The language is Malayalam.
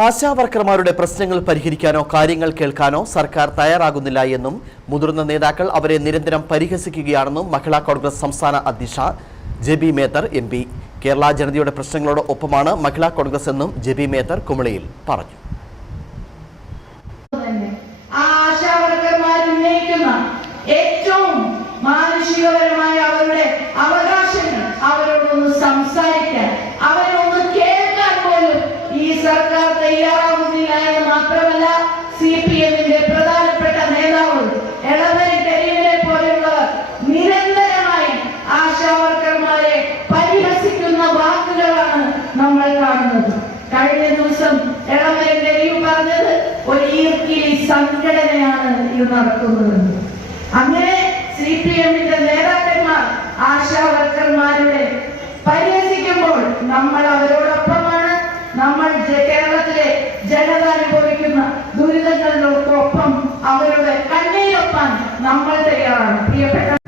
ആശാ വർക്കർമാരുടെ പ്രശ്നങ്ങൾ പരിഹരിക്കാനോ കാര്യങ്ങൾ കേൾക്കാനോ സർക്കാർ തയ്യാറാകുന്നില്ല എന്നും മുതിർന്ന നേതാക്കൾ അവരെ നിരന്തരം പരിഹസിക്കുകയാണെന്നും മഹിളാ കോൺഗ്രസ് സംസ്ഥാന അധ്യക്ഷ ജെബി മേത്തർ എം പി. കേരള ജനതയുടെ പ്രശ്നങ്ങളോട് ഒപ്പമാണ് മഹിളാ കോൺഗ്രസ് എന്നും ജെബി മേത്തർ കുമളിയിൽ പറഞ്ഞു. മാത്രമല്ല സി പി എമ്മിന്റെ പ്രധാനപ്പെട്ട നേതാവ് എളവരി തെരുവിനെ പോലെയുള്ളവർ നിരന്തരമായി ആശാവർക്കർമാരെ പരിഹസിക്കുന്ന വാക്കുകളാണ് നമ്മൾ കാണുന്നത്. കഴിഞ്ഞ ദിവസം എളവരി തെരുവ് പറഞ്ഞത് ഒരു ഈർക്കിലി സംഘടനയാണ് ഇത് നടക്കുന്നത് അങ്ങനെ നമ്മൾ തയ്യാറാണ് പ്രിയപ്പെട്ട